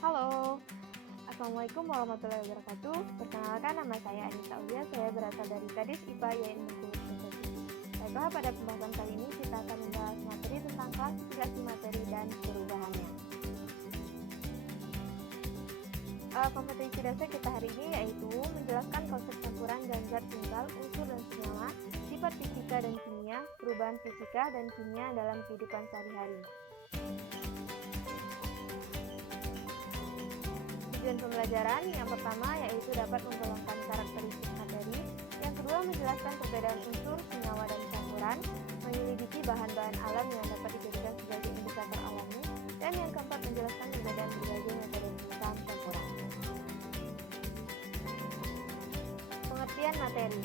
Halo, Assalamualaikum warahmatullahi wabarakatuh. Perkenalkan, nama saya Anissa Aulia. Saya berasal dari Kadis IPA YN Bengkulu University. Baiklah, pada pembahasan kali ini kita akan membahas materi tentang klasifikasi materi dan perubahannya. Kompetensi dasar kita hari ini yaitu menjelaskan konsep campuran dan zat tunggal, unsur dan senyawa, sifat fisika dan kimia, perubahan fisika dan kimia dalam kehidupan sehari-hari. Tujuan pembelajaran yang pertama yaitu dapat menggolongkan karakteristik materi, yang kedua menjelaskan perbedaan unsur, senyawa, dan campuran, menyelidiki bahan-bahan alam yang dapat dijadikan sebagai indikator alami, dan yang keempat menjelaskan perbedaan berbagai metode pengukuran campuran. Pengertian materi.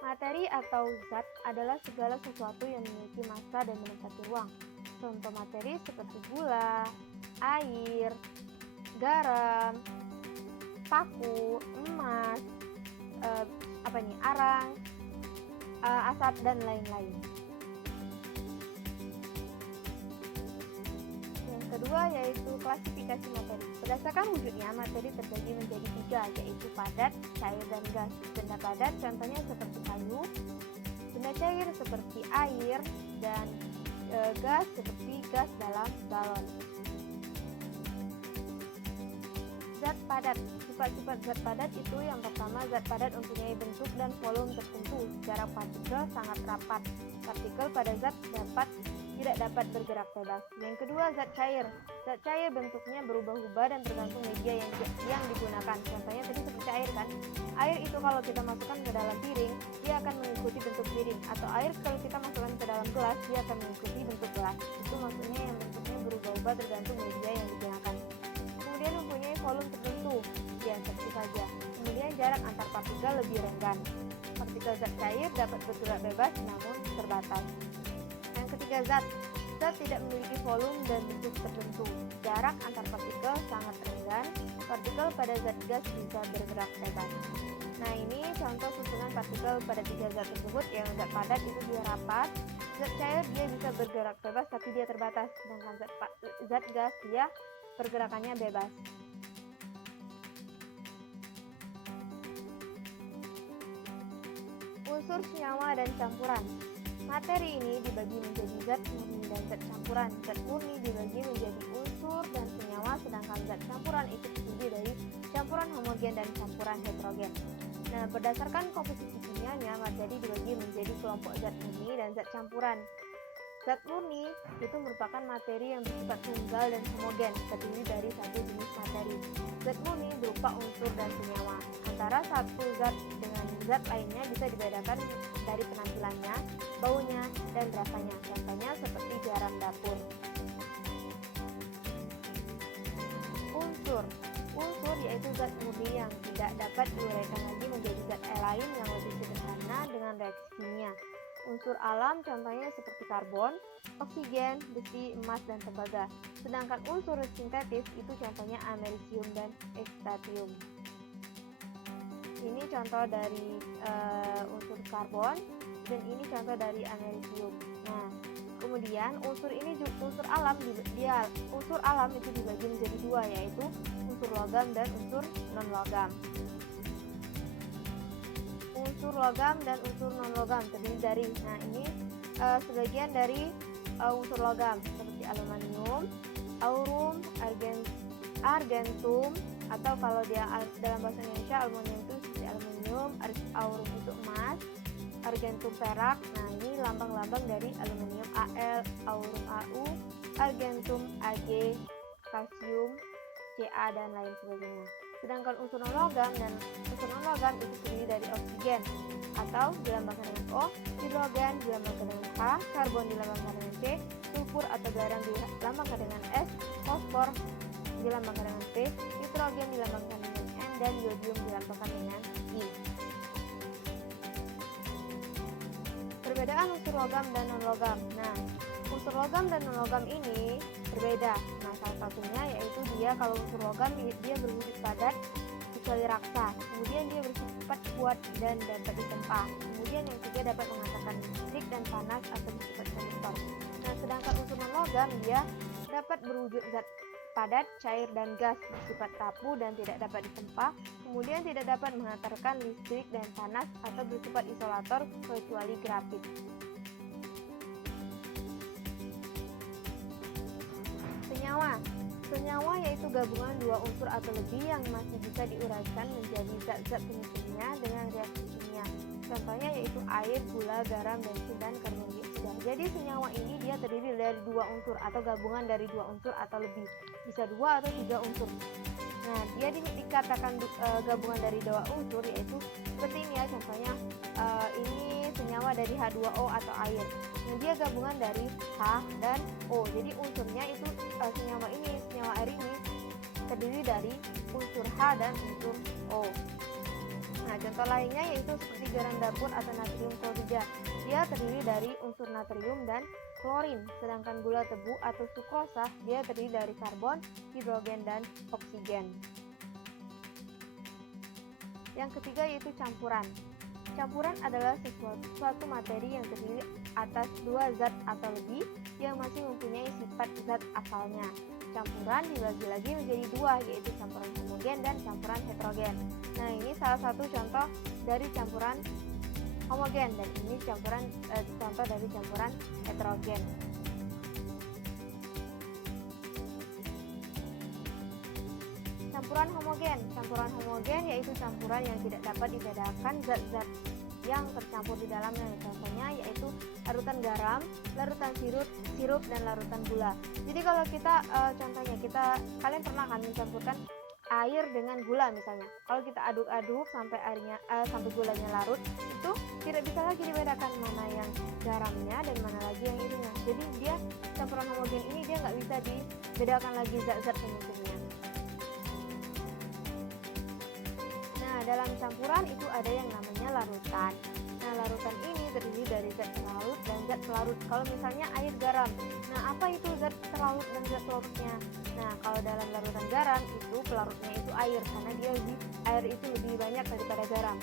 Materi atau zat adalah segala sesuatu yang memiliki massa dan menempati ruang. Contoh materi seperti gula, air, garam, paku, emas, arang, asap, dan lain-lain. Yang kedua yaitu klasifikasi materi. Berdasarkan wujudnya, materi terbagi menjadi tiga, yaitu padat, cair, dan gas. Benda padat contohnya seperti kayu, benda cair seperti air, dan gas seperti gas dalam balon. Zat padat. Sifat-sifat zat padat itu yang pertama, zat padat mempunyai bentuk dan volume tertentu. Jarak partikel sangat rapat. Partikel pada zat tidak dapat bergerak bebas. Yang kedua, zat cair. Zat cair bentuknya berubah-ubah dan tergantung media yang digunakan. Contohnya tadi seperti air kan. Air itu kalau kita masukkan ke dalam piring, dia akan mengikuti bentuk piring. Atau air kalau kita masukkan ke dalam gelas, dia akan mengikuti bentuk gelas. Itu maksudnya yang bentuknya berubah-ubah tergantung media yang digunakan. Kemudian mempunyai volume tertentu, ya seperti saja. Kemudian jarak antar partikel lebih renggan. Partikel zat cair dapat bergerak bebas namun terbatas. Yang ketiga, zat. Zat tidak memiliki volume dan bentuk tertentu. Jarak antar partikel sangat renggan. Partikel pada zat gas bisa bergerak bebas. Nah, ini contoh susunan partikel pada tiga zat tersebut. Yang zat padat itu dia rapat. Zat cair dia bisa bergerak bebas tapi dia terbatas. Sedangkan zat gas dia pergerakannya bebas. Unsur, senyawa, dan campuran. Materi ini dibagi menjadi zat murni dan zat campuran. Zat murni dibagi menjadi unsur dan senyawa, sedangkan zat campuran itu terdiri dari campuran homogen dan campuran heterogen. Nah, berdasarkan komposisi kimianya, materi dibagi menjadi kelompok zat murni dan zat campuran. Zat murni itu merupakan materi yang bersifat tunggal dan homogen, terdiri dari satu jenis materi. Zat murni berupa unsur dan senyawa. Antara satu zat dengan zat lainnya bisa dibedakan dari penampilannya, baunya, dan rasanya. Contohnya seperti garam dapur. Unsur. Unsur yaitu zat murni yang tidak dapat diuraikan lagi menjadi zat lain yang lebih sederhana dengan reaksi kimia. Unsur alam contohnya seperti karbon, oksigen, besi, emas, dan tembaga. Sedangkan unsur sintetis itu contohnya amerisium dan strontium. Ini contoh dari unsur karbon dan ini contoh dari amerisium. Nah, kemudian unsur alam itu dibagi menjadi dua, yaitu unsur logam dan unsur non-logam. Unsur logam dan unsur non-logam terdiri dari, sebagian dari unsur logam seperti aluminium, aurum, argentum, atau kalau dia dalam bahasa Indonesia aluminium itu seperti aluminium, aurum itu emas, argentum perak. Nah, ini lambang-lambang dari aluminium Al, aurum Au, argentum Ag, kalsium Ca, dan lain sebagainya. Sedangkan unsur non-logam itu terdiri dari oksigen atau dilambangkan dengan O, hidrogen dilambangkan dengan H, karbon dilambangkan dengan C, sulfur atau garam dilambangkan dengan S, fosfor dilambangkan dengan P, nitrogen dilambangkan dengan N, dan yodium dilambangkan dengan I. Perbedaan unsur logam dan non-logam. Nah, unsur logam dan non-logam ini berbeda. Nah, salah satunya yaitu kalau unsur logam dia berwujud padat kecuali raksa. Kemudian dia bersifat kuat dan dapat ditempa. Kemudian yang ketiga dapat mengatakan listrik dan panas atau bersifat konduktor. Nah, sedangkan unsur non-logam dia dapat berwujud zat padat, cair, dan gas, bersifat tapu dan tidak dapat ditempa, kemudian tidak dapat menghantarkan listrik dan panas atau bersifat isolator kecuali grafit. Senyawa yaitu gabungan dua unsur atau lebih yang masih bisa diuraikan menjadi zat-zat penyusunnya dengan reaksi kimia. Contohnya yaitu air, gula, garam, bensin, dan karbon dioksida. Jadi senyawa ini dia terdiri dari dua unsur atau gabungan dari dua unsur atau lebih, bisa dua atau tiga unsur. Nah, dia dikatakan gabungan dari dua unsur yaitu seperti ini ya, contohnya ini senyawa dari H2O atau air. Nah, dia gabungan dari H dan O. Jadi unsurnya itu senyawa air ini terdiri dari unsur H dan unsur O. Nah, contoh lainnya yaitu seperti garam dapur atau natrium klorida. Dia terdiri dari unsur natrium dan klorin, sedangkan gula tebu atau sukrosa dia terdiri dari karbon, hidrogen, dan oksigen. Yang ketiga yaitu campuran. Campuran adalah suatu materi yang terdiri atas dua zat atau lebih yang masih mempunyai sifat zat asalnya. Campuran dibagi lagi menjadi dua, yaitu campuran homogen dan campuran heterogen. Nah, ini salah satu contoh dari campuran homogen dan ini contoh dari campuran heterogen. Campuran homogen yaitu campuran yang tidak dapat dibedakan zat-zat yang tercampur di dalamnya. Contohnya yaitu larutan garam, larutan sirup, dan larutan gula. Jadi kalau kalian pernah kan mencampurkan air dengan gula misalnya. Kalau kita aduk-aduk sampai gulanya larut, itu tidak bisa lagi dibedakan mana yang garamnya dan mana lagi yang ininya. Jadi dia campuran homogen ini dia nggak bisa dibedakan lagi zat-zat penyusunnya. Nah, dalam campuran itu ada yang namanya larutan. Nah, larutan ini terdiri dari zat pelarut dan zat pelarut. Kalau misalnya air garam, nah apa itu zat pelarut dan zat pelarutnya? Nah, kalau dalam larutan garam itu pelarutnya itu air, karena air itu lebih banyak daripada garam.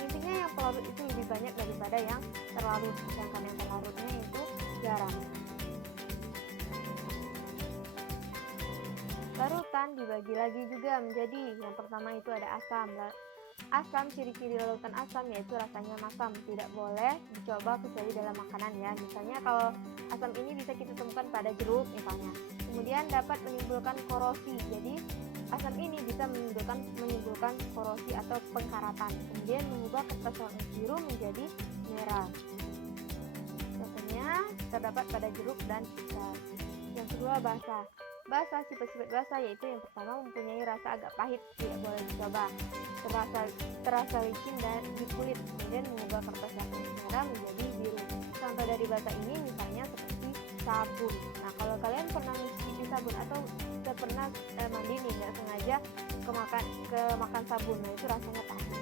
Intinya yang pelarut itu lebih banyak daripada yang terlarut, sedangkan yang terlarutnya itu garam. Larutan dibagi lagi juga menjadi, yang pertama itu ada asam. Ciri-ciri larutan asam yaitu rasanya masam, tidak boleh dicoba kecuali dalam makanan ya. Misalnya kalau asam ini bisa kita temukan pada jeruk misalnya. Kemudian dapat menimbulkan korosi. Jadi asam ini bisa menimbulkan korosi atau pengkaratan. Kemudian mengubah kertas warna biru menjadi merah. Contohnya terdapat pada jeruk dan pisang. Yang kedua basa. Sifat-sifat basa yaitu yang pertama mempunyai rasa agak pahit, tidak boleh dicoba. Terasa licin dan di kulit, kemudian mengubah kertas warna merah menjadi biru. Contoh dari basa ini misalnya seperti sabun. Nah, kalau kalian pernah mencicipi sabun atau pernah mandi nih nggak sengaja kemakan sabun, nah itu rasanya pahit.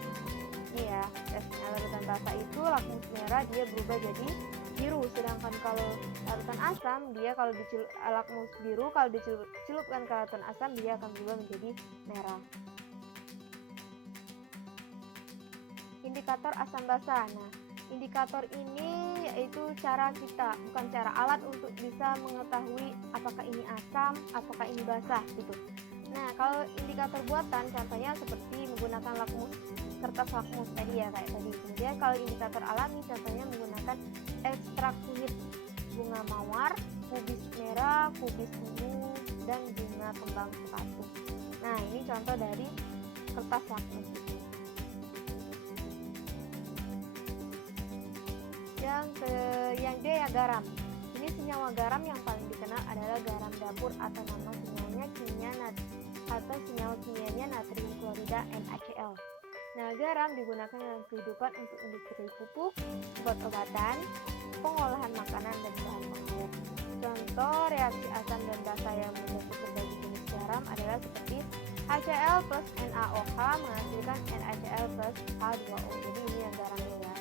Ini ya, larutan basa itu lakmus merah dia berubah jadi biru, sedangkan kalau larutan asam dia kalau lakmus biru, kalau dicelupkan ke larutan asam dia akan berubah menjadi merah. Indikator asam basa. Nah, indikator ini yaitu bukan cara alat untuk bisa mengetahui apakah ini asam, apakah ini basah gitu. Nah, kalau indikator buatan contohnya seperti menggunakan kertas lakmus tadi ya kayak tadi. Kemudian kalau indikator alami contohnya menggunakan ekstrak kunyit bunga mawar, kubis merah, kubis ungu, dan bunga kembang sepatu. Nah, ini contoh dari kertas lakmus itu. Yang D ya garam. Ini senyawa garam yang paling dikenal adalah garam dapur atau nama senyawa kimianya natrium klorida NaCl. Nah, garam digunakan dalam kehidupan untuk industri pupuk, obat-obatan, pengolahan makanan, dan bahan pengawet. Contoh reaksi asam dan basa yang membentuk berbagai jenis garam adalah seperti HCl plus NaOH menghasilkan NaCl plus H2O. Jadi ini yang garamnya ya.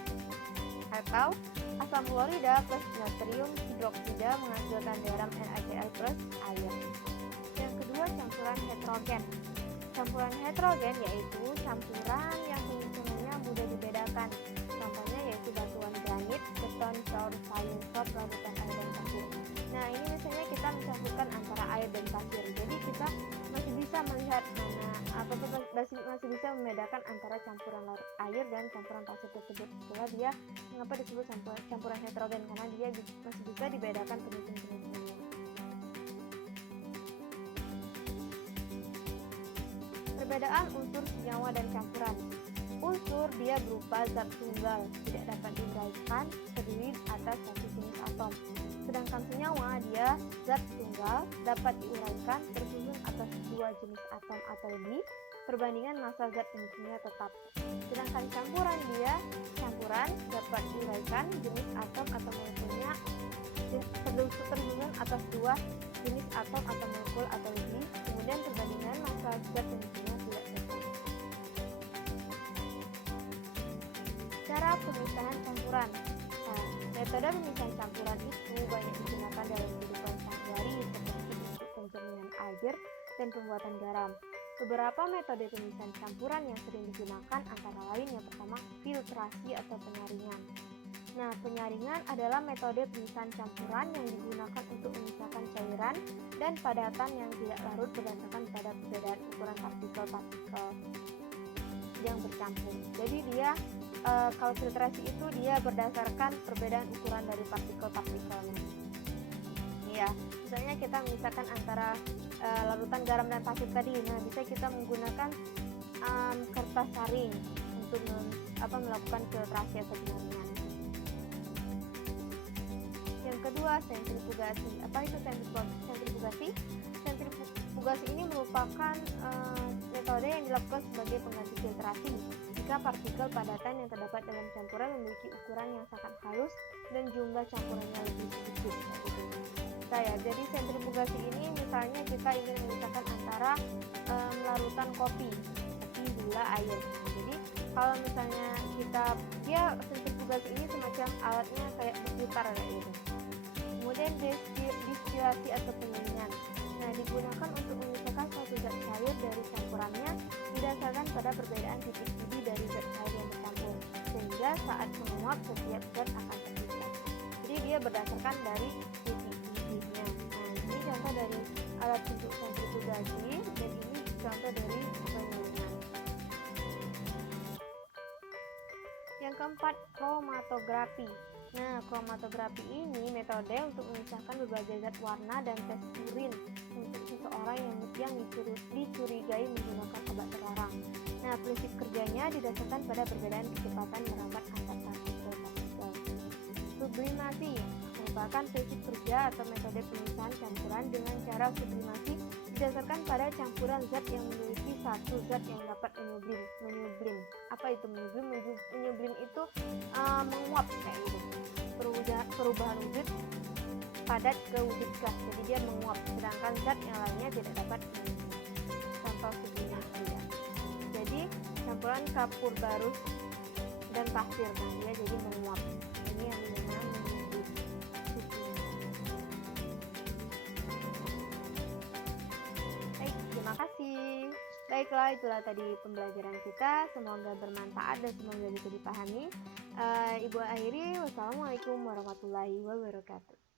Atau asam klorida plus natrium hidroksida menghasilkan garam NaCl plus air. Yang kedua, campuran heterogen. Campuran heterogen yaitu campuran yang penyusunannya mudah dibedakan. Contohnya yaitu batuan granit, beton, caur, kayu, larutan air dan pasir. Nah, ini misalnya kita mencampurkan antara masih bisa membedakan antara campuran larut air dan campuran pasir tersebut. Itulah dia mengapa disebut campuran heterogen, karena dia masih bisa dibedakan penyusun-penyusunannya. Perbedaan unsur senyawa dan campuran. Unsur dia berupa zat tunggal, tidak dapat diuraikan, terdiri atas satu jenis atom. Sedangkan senyawa dia zat tunggal, dapat diuraikan, tersusun atas dua jenis atom atau lebih. Perbandingan massa zat intinya tetap. Sedangkan campuran dia campuran, dapat diuraikan, jenis atom atau molekulnya tersusun atas dua jenis atom atau molekul atau lebih. Kemudian perbandingan massa zat intinya tidak tetap. Cara pemisahan campuran. Nah, metode pemisahan campuran itu banyak digunakan dalam kehidupan sehari-hari seperti untuk pencernian air dan pembuatan garam. Beberapa metode pemisahan campuran yang sering digunakan antara lain yang pertama filtrasi atau penyaringan. Nah, penyaringan adalah metode pemisahan campuran yang digunakan untuk memisahkan cairan dan padatan yang tidak larut berdasarkan pada perbedaan ukuran partikel-partikel yang bercampur. Jadi dia kalau filtrasi itu dia berdasarkan perbedaan ukuran dari partikel-partikelnya. Ya, misalnya kita memisahkan antara larutan garam dan pasir tadi. Nah, bisa kita menggunakan kertas saring untuk melakukan filtrasi atau penyaringan. Yang kedua, sentrifugasi. Apa itu sentrifugasi? Sentrifugasi ini merupakan metode yang dilakukan sebagai pengganti filtrasi jika partikel padatan yang terdapat dalam campuran memiliki ukuran yang sangat halus dan jumlah campurannya lebih sedikit. Jadi sentrifugasi ini misalnya kita ingin memisahkan antara larutan kopi, gula, air. Jadi kalau misalnya dia sentrifugasi ini semacam alatnya kayak berputar kayak gitu. Kemudian distilasi atau pendinginan. Nah, digunakan untuk memisahkan suatu zat cair dari campurannya didasarkan pada perbedaan titik didih dari zat cair yang bercampur, sehingga saat menguap setiap zat akan terpisah. Jadi dia berdasarkan dari titik didihnya. Nah, ini contoh dari alat untuk sentrifugasi dan ini contoh dari pendinginan. Yang keempat, kromatografi. Nah, kromatografi ini metode untuk memisahkan berbagai zat warna dan tes urin untuk seseorang yang dicurigai menggunakan obat terlarang. Nah, prinsip kerjanya didasarkan pada perbedaan kecepatan merambat antar partikel-partikel. Sublimasi merupakan prinsip kerja atau metode pemisahan campuran dengan cara sublimasi didasarkan pada campuran zat yang memiliki satu zat yang dapat menyublim. Apa itu menyublim? Menyublim itu menguap kayak gitu. Perubahan wujud padat ke wujud gas, jadi dia menguap, sedangkan zat yang lainnya tidak dapat menyublim. Contoh sublimasi ya. Jadi campuran kapur barus dan pasir, nah dia jadi menguap. Ini yang dinamakan menyublim. Baik, terima kasih. Baiklah, itulah tadi pembelajaran kita. Semoga bermanfaat dan semoga bisa dipahami. Ibu akhiri, wassalamualaikum warahmatullahi wabarakatuh.